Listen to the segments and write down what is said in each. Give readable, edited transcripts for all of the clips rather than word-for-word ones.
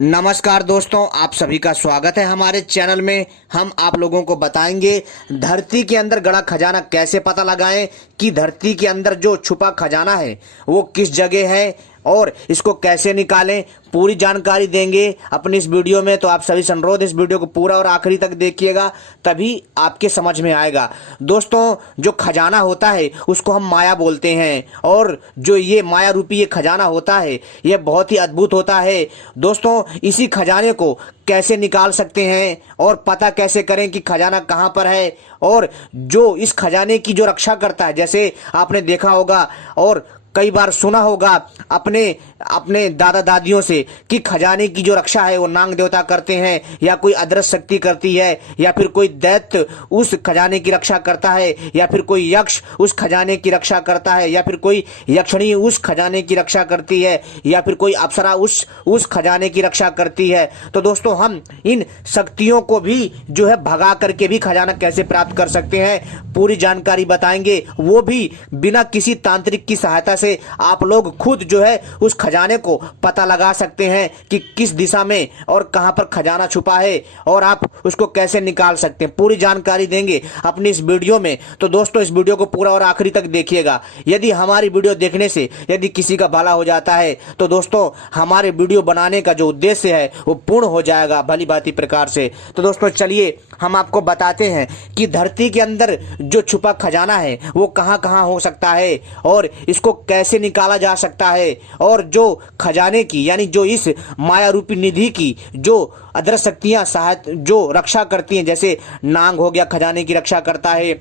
नमस्कार दोस्तों, आप सभी का स्वागत है हमारे चैनल में। हम आप लोगों को बताएंगे धरती के अंदर गड़ा खजाना कैसे पता लगाएं कि धरती के अंदर जो छुपा खजाना है वो किस जगह है और इसको कैसे निकालें। पूरी जानकारी देंगे अपनी इस वीडियो में, तो आप सभी से अनुरोध इस वीडियो को पूरा और आखिरी तक देखिएगा, तभी आपके समझ में आएगा। दोस्तों, जो खजाना होता है उसको हम माया बोलते हैं, और जो ये माया रूपी ये खजाना होता है ये बहुत ही अद्भुत होता है। दोस्तों, इसी खजाने को कैसे निकाल सकते हैं और पता कैसे करें कि खजाना कहाँ पर है, और जो इस खजाने की जो रक्षा करता है, जैसे आपने देखा होगा और कई बार सुना होगा अपने अपने दादा दादियों से कि खजाने की जो रक्षा है वो नाग देवता करते हैं, या कोई अदृश्य शक्ति करती है, या फिर कोई दैत्य उस खजाने की रक्षा करता है, या फिर कोई यक्ष उस खजाने की रक्षा करता है, या फिर कोई यक्षिणी उस खजाने की रक्षा करती है, या फिर कोई अप्सरा उस खजाने की रक्षा करती है। तो दोस्तों, हम इन शक्तियों को भी जो है भगा करके भी खजाना कैसे प्राप्त कर सकते हैं, पूरी जानकारी बताएंगे, वो भी बिना किसी तांत्रिक की सहायता से। आप लोग खुद जो है उस खजाने को पता लगा सकते हैं कि किस दिशा में और कहां पर खजाना छुपा है, और आप उसको कैसे निकाल सकते हैं। पूरी जानकारी देंगे अपनी इस वीडियो में। तो दोस्तों, इस वीडियो को पूरा और आखिरी तक देखिएगा। यदि हमारी वीडियो देखने से यदि किसी का भला हो जाता है तो दोस्तों, हमारे वीडियो बनाने का जो उद्देश्य है वो पूर्ण हो जाएगा भली भांति प्रकार से। तो दोस्तों, चलिए हम आपको बताते हैं कि धरती के अंदर जो छुपा खजाना है वो कहां कहां हो सकता है, और इसको कैसे निकाला जा सकता है, और जो खजाने की यानी जो इस माया रूपी निधि की जो अदृश्य शक्तियां सहायता जो रक्षा करती हैं, जैसे नाग हो गया खजाने की रक्षा करता है,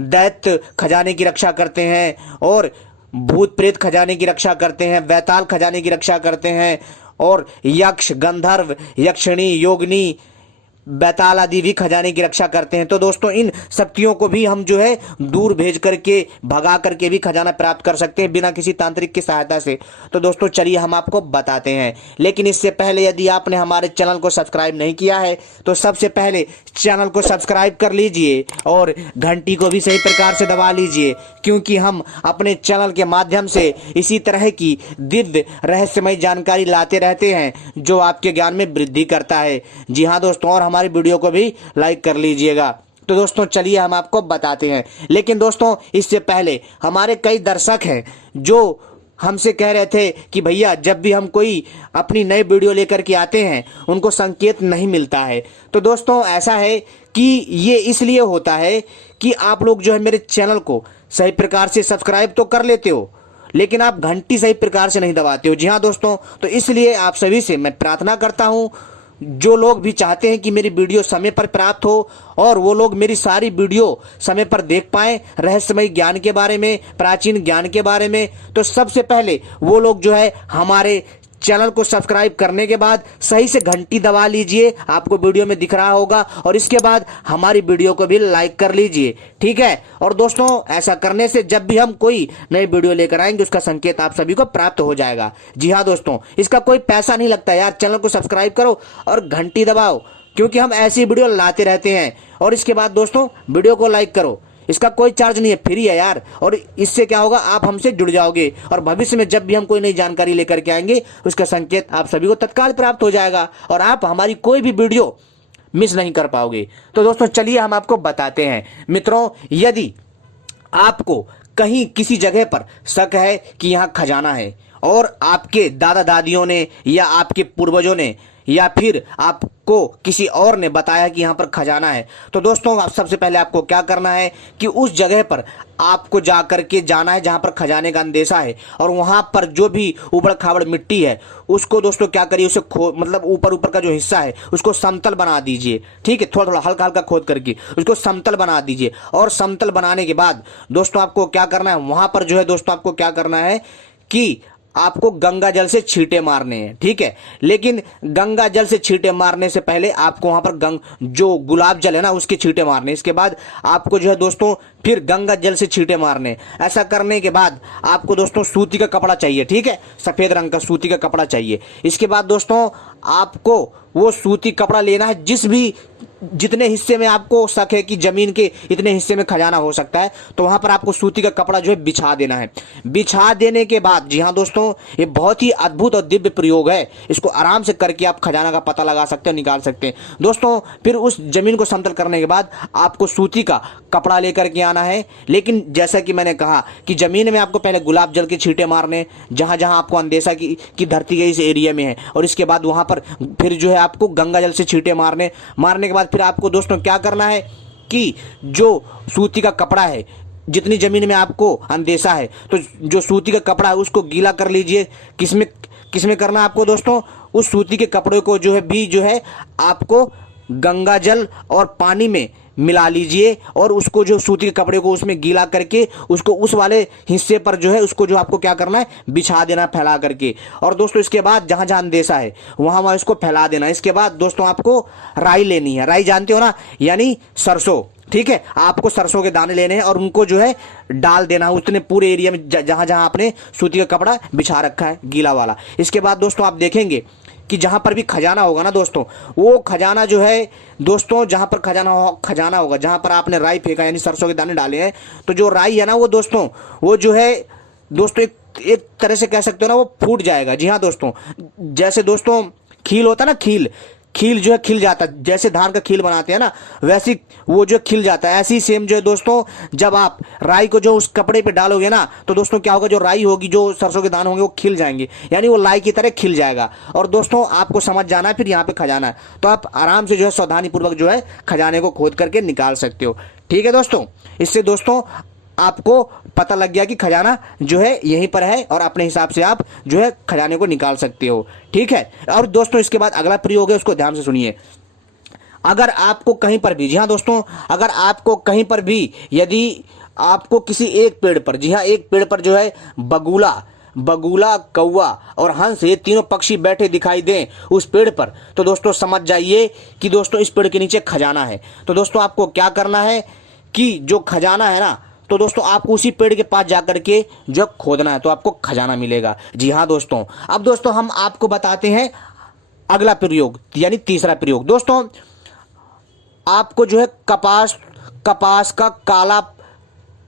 दैत्य खजाने की रक्षा करते हैं, और भूत प्रेत खजाने की रक्षा करते हैं, वैताल खजाने की रक्षा करते हैं, और यक्ष गंधर्व यक्षिणी योगिनी बैताल आदि भी खजाने की रक्षा करते हैं। तो दोस्तों, इन शक्तियों को भी हम जो है दूर भेज करके भगा करके भी खजाना प्राप्त कर सकते हैं बिना किसी तांत्रिक की सहायता से। तो दोस्तों, चलिए हम आपको बताते हैं। लेकिन इससे पहले यदि आपने हमारे चैनल को सब्सक्राइब नहीं किया है तो सबसे पहले चैनल को सब्सक्राइब कर लीजिए और घंटी को भी सही प्रकार से दबा लीजिए, क्योंकि हम अपने चैनल के माध्यम से इसी तरह की दिव्य रहस्यमय जानकारी लाते रहते हैं जो आपके ज्ञान में वृद्धि करता है। जी हाँ दोस्तों, और हमारी वीडियो को भी लाइक कर लीजिएगा। तो दोस्तों, चलिए हम आपको बताते हैं। लेकिन दोस्तों, इससे पहले हमारे कई दर्शक हैं जो हमसे कह रहे थे कि भैया, जब भी हम कोई अपनी नई वीडियो लेकर के आते हैं उनको संकेत नहीं मिलता है। तो दोस्तों, ऐसा है कि ये इसलिए होता है कि आप लोग जो है मेरे चैनल को सही प्रकार से सब्सक्राइब तो कर लेते हो, लेकिन आप घंटी सही प्रकार से नहीं दबाते हो। जी हाँ दोस्तों, तो इसलिए आप सभी से मैं प्रार्थना करता हूं, जो लोग भी चाहते हैं कि मेरी वीडियो समय पर प्राप्त हो और वो लोग मेरी सारी वीडियो समय पर देख पाएं रहस्यमय ज्ञान के बारे में, प्राचीन ज्ञान के बारे में, तो सबसे पहले वो लोग जो है हमारे चैनल को सब्सक्राइब करने के बाद सही से घंटी दबा लीजिए, आपको वीडियो में दिख रहा होगा, और इसके बाद हमारी वीडियो को भी लाइक कर लीजिए, ठीक है। और दोस्तों, ऐसा करने से जब भी हम कोई नई वीडियो लेकर आएंगे उसका संकेत आप सभी को प्राप्त हो जाएगा। जी हाँ दोस्तों, इसका कोई पैसा नहीं लगता यार। चैनल को सब्सक्राइब करो और घंटी दबाओ, क्योंकि हम ऐसी वीडियो लाते रहते हैं। और इसके बाद दोस्तों, वीडियो को लाइक करो, इसका कोई चार्ज नहीं है, फ्री है यार। और इससे क्या होगा, आप हमसे जुड़ जाओगे और भविष्य में जब भी हम कोई नई जानकारी लेकर के आएंगे उसका संकेत आप सभी को तत्काल प्राप्त हो जाएगा और आप हमारी कोई भी वीडियो मिस नहीं कर पाओगे। तो दोस्तों, चलिए हम आपको बताते हैं। मित्रों, यदि आपको कहीं किसी जगह पर शक है कि यहाँ खजाना है, और आपके दादा दादियों ने या आपके पूर्वजों ने या फिर आपको किसी और ने बताया कि यहाँ पर खजाना है, तो दोस्तों, आप सबसे पहले आपको क्या करना है कि उस जगह पर आपको जा करके जाना है जहाँ पर खजाने का अंदेशा है, और वहाँ पर जो भी उबड़ खाबड़ मिट्टी है उसको दोस्तों क्या करिए, उसे मतलब ऊपर ऊपर का जो हिस्सा है उसको समतल बना दीजिए, ठीक है। थोड़ा थोड़ा हल्का हल्का खोद करके उसको समतल बना दीजिए। और समतल बनाने के बाद दोस्तों आपको क्या करना है, वहाँ पर जो है दोस्तों आपको क्या करना है कि आपको गंगा जल से छींटे मारने हैं, ठीक है। लेकिन गंगा जल से छींटे मारने से पहले आपको वहां पर जो गुलाब जल है ना उसके छींटे मारने। इसके बाद आपको जो है दोस्तों फिर गंगा जल से छींटे मारने। ऐसा करने के बाद आपको दोस्तों सूती का कपड़ा चाहिए, ठीक है, सफेद रंग का सूती का कपड़ा चाहिए। इसके बाद दोस्तों आपको वो सूती कपड़ा लेना है, जितने हिस्से में आपको शक है कि जमीन के इतने हिस्से में खजाना हो सकता है, तो वहां पर आपको सूती का कपड़ा जो है बिछा देना है। बिछा देने के बाद, जी हाँ दोस्तों, ये बहुत ही अद्भुत और दिव्य प्रयोग है, इसको आराम से करके आप खजाना का पता लगा सकते हैं, निकाल सकते हैं दोस्तों। फिर उस जमीन को समतल करने के बाद आपको सूती का कपड़ा लेकर के आना है। लेकिन जैसा कि मैंने कहा कि जमीन में आपको पहले गुलाब जल के छींटे मारने, जहां जहां आपको अंदेशा की धरती के इस एरिया में है, और इसके बाद वहां पर फिर जो है आपको गंगा जल से छींटे मारने के बाद फिर आपको दोस्तों क्या करना है कि जो सूती का कपड़ा है, जितनी जमीन में आपको अंदेशा है, तो जो सूती का कपड़ा है उसको गीला कर लीजिए। किसमें करना है आपको दोस्तों? उस सूती के कपड़े को जो है आपको गंगा जल और पानी में मिला लीजिए, और उसको जो सूती के कपड़े को उसमें गीला करके उसको उस वाले हिस्से पर जो है उसको जो आपको क्या करना है, बिछा देना फैला करके। और दोस्तों इसके बाद जहां जहां अंदेशा है वहां इसको फैला देना। इसके बाद दोस्तों आपको राई लेनी है। राई जानते हो ना, यानी सरसों, ठीक है। आपको सरसों के दाने लेने हैं और उनको जो है डाल देना है उतने पूरे एरिया में जहां जहां आपने सूती का कपड़ा बिछा रखा है, गीला वाला। इसके बाद दोस्तों आप देखेंगे कि जहां पर भी खजाना होगा ना दोस्तों, वो खजाना जो है दोस्तों, जहां पर खजाना होगा, जहां पर आपने राई फेंका यानी सरसों के दाने डाले हैं, तो जो राई है ना वो दोस्तों, वो जो है दोस्तों एक तरह से कह सकते हो ना, वो फूट जाएगा। जी हाँ दोस्तों, जैसे दोस्तों खील होता है ना, खील जो है खिल जाता है, जैसे धान का खील बनाते हैं ना, वैसी वो जो खिल जाता है। ऐसी सेम जो है दोस्तों, जब आप राई को जो उस कपड़े पे डालोगे ना, तो दोस्तों क्या होगा, जो राई होगी, जो सरसों के दाने होंगे, वो खिल जाएंगे, यानी वो लाई की तरह खिल जाएगा। और दोस्तों आपको समझ जाना है फिर यहाँ पे खजाना है, तो आप आराम से जो है सावधानी पूर्वक जो है खजाने को खोद करके निकाल सकते हो। ठीक है दोस्तों, इससे दोस्तों आपको पता लग गया कि खजाना जो है यहीं पर है, और अपने हिसाब से आप जो है खजाने को निकाल सकते हो। ठीक है। और दोस्तों इसके बाद अगला प्रयोग है, उसको ध्यान से सुनिए। अगर आपको कहीं पर भी, जी हाँ दोस्तों, अगर आपको कहीं पर भी, यदि आपको किसी एक पेड़ पर, जी हाँ एक पेड़ पर जो है बगुला, कौवा और हंस, ये तीनों पक्षी बैठे दिखाई दें उस पेड़ पर, तो दोस्तों समझ जाइए कि दोस्तों इस पेड़ के नीचे खजाना है। तो दोस्तों आपको क्या करना है कि जो खजाना है ना, तो दोस्तों आपको उसी पेड़ के पास जाकर के जो खोदना है, तो आपको खजाना मिलेगा। जी हाँ दोस्तों, अब दोस्तों हम आपको बताते हैं अगला प्रयोग, यानी तीसरा प्रयोग। दोस्तों आपको जो है कपास का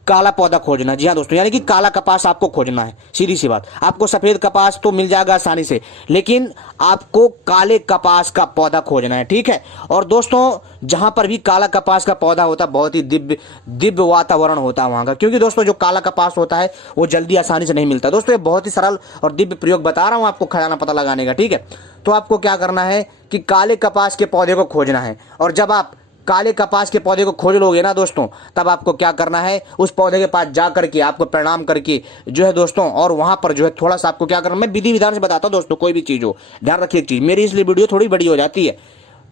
काला पौधा खोजना। जी हाँ दोस्तों, यानी कि काला कपास आपको खोजना है। सीधी सी बात, आपको सफेद कपास तो मिल जाएगा आसानी से, लेकिन आपको काले कपास का पौधा खोजना है। ठीक है। और दोस्तों जहां पर भी काला कपास का पौधा होता है, बहुत ही दिव्य वातावरण होता है वहां का, क्योंकि दोस्तों जो काला कपास होता है वो जल्दी आसानी से नहीं मिलता। दोस्तों ये बहुत ही सरल और दिव्य प्रयोग बता रहा हूं आपको खजाना पता लगाने का। ठीक है। तो आपको क्या करना है कि काले कपास के पौधे को खोजना है, और जब आप काले कपास के पौधे को खोज लोगे ना दोस्तों, तब आपको क्या करना है, उस पौधे के पास जा करके आपको प्रणाम करके जो है दोस्तों, और वहां पर जो है थोड़ा सा आपको क्या करना, मैं विधि विधान से बताता हूं दोस्तों, कोई भी चीज हो, ध्यान रखिए एक चीज, मेरी इसलिए वीडियो थोड़ी बड़ी हो जाती है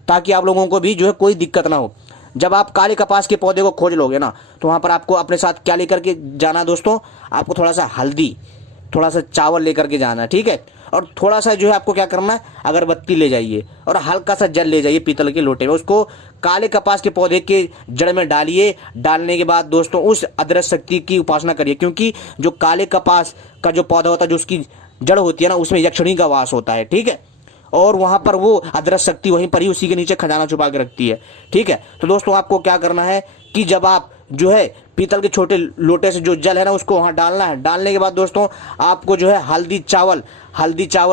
ताकि आप लोगों को भी जो है कोई दिक्कत ना हो। जब आप काले कपास के पौधे को खोज लोगे ना, तो वहां पर आपको अपने साथ क्या लेकर के जाना दोस्तों, आपको थोड़ा सा हल्दी, थोड़ा सा चावल लेकर के जाना है। ठीक है। और थोड़ा सा जो है आपको क्या करना है, अगरबत्ती ले जाइए और हल्का सा जल ले जाइए पीतल के लोटे में, उसको काले कपास के पौधे के जड़ में डालिए। डालने के बाद दोस्तों उस अदृश्य शक्ति की उपासना करिए, क्योंकि जो काले कपास का जो पौधा होता है, जो उसकी जड़ होती है ना, उसमें यक्षिणी का वास होता है। ठीक है। और वहां पर वो अदृश्य शक्ति वहीं पर ही उसी के नीचे खजाना छुपा के रखती है। ठीक है। तो दोस्तों आपको क्या करना है कि जब आप जो है पीतल के छोटे लोटे से जो जल है ना, उसको वहां डालना है। डालने के बाद दोस्तों आपको जो है हल्दी चावल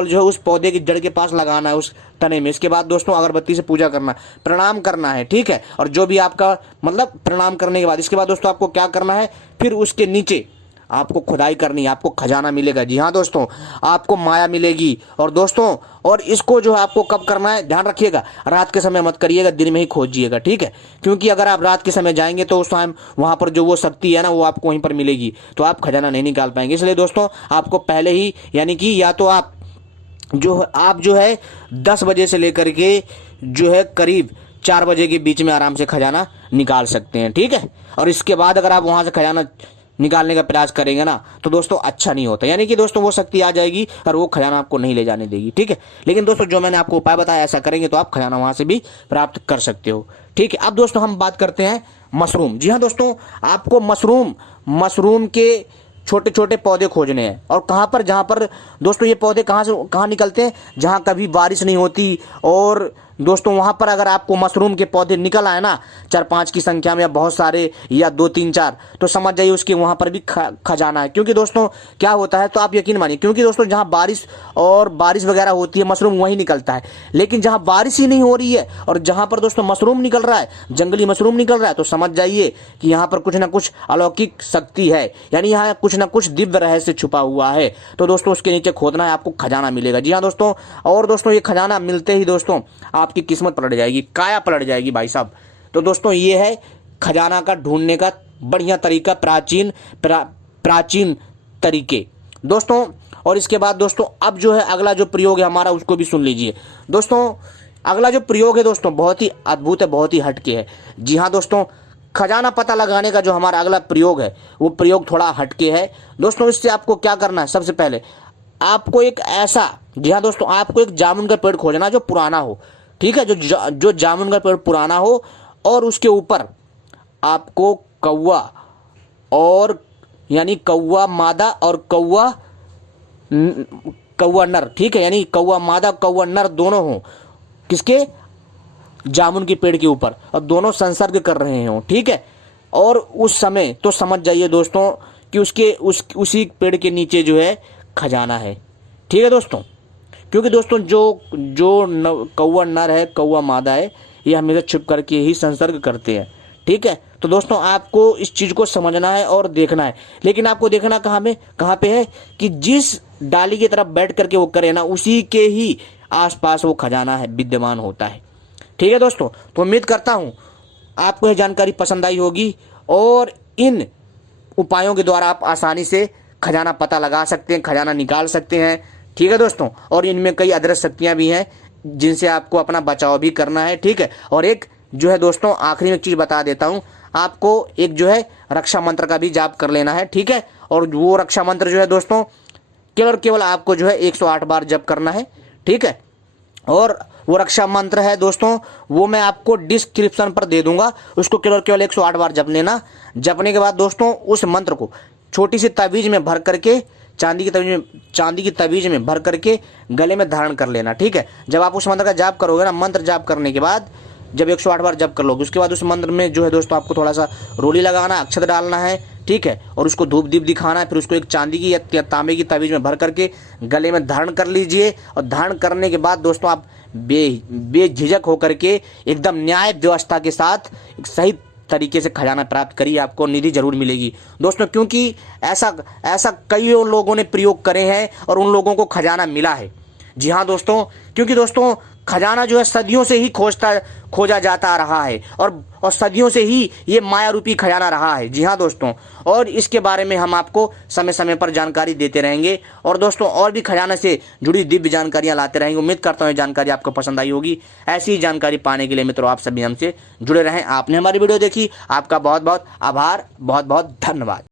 जो है उस पौधे की जड़ के पास लगाना है, उस तने में। इसके बाद दोस्तों अगरबत्ती से पूजा करना, प्रणाम करना है। ठीक है। और जो भी आपका मतलब प्रणाम करने के बाद, इसके बाद दोस्तों आपको क्या करना है, फिर उसके नीचे आपको खुदाई करनी है, आपको खजाना मिलेगा। जी हाँ दोस्तों, आपको माया मिलेगी। और दोस्तों और इसको जो है आपको कब करना है, ध्यान रखिएगा, रात के समय मत करिएगा, दिन में ही खोजिएगा। ठीक है। क्योंकि अगर आप रात के समय जाएंगे तो उस टाइम वहां पर जो वो शक्ति है ना, वो आपको वहीं पर मिलेगी, तो आप खजाना नहीं निकाल पाएंगे। इसलिए दोस्तों आपको पहले ही, यानी कि या तो आप जो है 10 बजे से लेकर के जो है करीब 4 बजे के बीच में आराम से खजाना निकाल सकते हैं। ठीक है। और इसके बाद अगर आप वहां से खजाना निकालने का प्रयास करेंगे ना, तो दोस्तों अच्छा नहीं होता, यानी कि दोस्तों वो शक्ति आ जाएगी और वो खजाना आपको नहीं ले जाने देगी। ठीक है। लेकिन दोस्तों जो मैंने आपको उपाय बताया, ऐसा करेंगे तो आप खजाना वहां से भी प्राप्त कर सकते हो। ठीक है। अब दोस्तों हम बात करते हैं मशरूम। जी हाँ दोस्तों, आपको मशरूम के छोटे छोटे पौधे खोजने हैं। और कहाँ पर, जहाँ पर दोस्तों ये पौधे कहाँ निकलते हैं, जहाँ कभी बारिश नहीं होती। और दोस्तों वहाँ पर अगर आपको मशरूम के पौधे निकल आए ना 4-5 की संख्या में, या बहुत सारे, या 2-3-4, तो समझ जाइए उसके वहाँ पर भी खजाना है। क्योंकि दोस्तों क्या होता है, तो आप यकीन मानिए, क्योंकि दोस्तों जहाँ बारिश वगैरह होती है मशरूम वहीं निकलता है। लेकिन जहाँ बारिश ही नहीं हो रही है और जहाँ पर दोस्तों मशरूम निकल रहा है, जंगली मशरूम निकल रहा है, तो समझ जाइए कि यहाँ पर कुछ ना कुछ अलौकिक शक्ति है, यानी यहाँ कुछ ना कुछ दिव्य रहस्य छुपा हुआ है। तो दोस्तों उसके नीचे खोदना है, आपको खजाना मिलेगा। जी हाँ दोस्तों, और दोस्तों ये खजाना मिलते ही दोस्तों आपकी किस्मत पलट जाएगी, काया पलट जाएगी भाई साहब। तो दोस्तों ये है खजाना का ढूंढने का बढ़िया तरीका, प्राचीन तरीके दोस्तों। और इसके बाद दोस्तों अब जो है अगला जो प्रयोग है हमारा, उसको भी सुन लीजिए दोस्तों। अगला जो प्रयोग है दोस्तों बहुत ही अद्भुत है, बहुत ही हटके है। जी हाँ दोस्तों, खजाना पता लगाने का जो हमारा अगला प्रयोग है वो प्रयोग थोड़ा हटके है दोस्तों। इससे आपको क्या करना है, सबसे पहले आपको एक ऐसा, जी हाँ दोस्तों, आपको एक जामुन का पेड़ खोजना जो पुराना हो, ठीक है, जो जामुन का पेड़ पुराना हो, और उसके ऊपर आपको कौवा, और यानी कौवा मादा और कौवा नर, ठीक है, यानी कौवा मादा कौवा नर दोनों हो, किसके, जामुन के पेड़ के ऊपर, और दोनों संसर्ग कर रहे हो, ठीक है। और उस समय तो समझ जाइए दोस्तों कि उसी पेड़ के नीचे जो है खजाना है, ठीक है दोस्तों। क्योंकि दोस्तों जो कौवा नर है, कौवा मादा है, ये हमेशा छिप करके ही संसर्ग करते हैं, ठीक है। तो दोस्तों आपको इस चीज़ को समझना है और देखना है। लेकिन आपको देखना कहाँ पे है कि जिस डाली की तरफ बैठ करके वो करे ना, उसी के ही आसपास वो खजाना है विद्यमान होता है, ठीक है दोस्तों। तो उम्मीद करता हूँ आपको यह जानकारी पसंद आई होगी, और इन उपायों के द्वारा आप आसानी से खजाना पता लगा सकते हैं, खजाना निकाल सकते हैं, ठीक है दोस्तों। और इनमें कई अदृश्य शक्तियाँ भी हैं जिनसे आपको अपना बचाव भी करना है, ठीक है। और एक जो है दोस्तों आखिरी में एक चीज़ बता देता हूँ, आपको एक जो है रक्षा मंत्र का भी जाप कर लेना है, ठीक है। और वो रक्षा मंत्र जो है दोस्तों केवल आपको जो है 108 बार जप करना है, ठीक है। और वो रक्षा मंत्र है दोस्तों, वो मैं आपको डिस्क्रिप्शन पर दे दूंगा, उसको केवल 108 बार जप लेना। जपने के बाद दोस्तों उस मंत्र को छोटी सी तवीज में भर करके, चांदी की तवीज में भर करके गले में धारण कर लेना, ठीक है। जब आप उस मंत्र का जाप करोगे ना, मंत्र जाप करने के बाद जब 108 बार जप कर लोगे, उसके बाद उस मंत्र में जो है दोस्तों आपको थोड़ा सा रोली लगाना, अक्षत डालना है, ठीक है। और उसको धूप दीप दिखाना है, फिर उसको एक चांदी की या तांबे की तवीज में भर करके गले में धारण कर लीजिए। और धारण करने के बाद दोस्तों आप बेझिझक होकर के एकदम न्याय व्यवस्था के साथ एक सही तरीके से खजाना प्राप्त करिए, आपको निधि जरूर मिलेगी दोस्तों। क्योंकि ऐसा कई लोगों ने प्रयोग करे हैं और उन लोगों को खजाना मिला है। जी हाँ दोस्तों, क्योंकि दोस्तों खजाना जो है सदियों से ही खोजा जाता रहा है, और सदियों से ही ये माया रूपी खजाना रहा है। जी हाँ दोस्तों, और इसके बारे में हम आपको समय समय पर जानकारी देते रहेंगे, और दोस्तों और भी खजाना से जुड़ी दिव्य जानकारियां लाते रहेंगे। उम्मीद करता हूँ जानकारी आपको पसंद आई होगी। ऐसी ही जानकारी पाने के लिए मित्रों आप सभी हमसे जुड़े रहें। आपने हमारी वीडियो देखी, आपका बहुत बहुत आभार, बहुत बहुत धन्यवाद।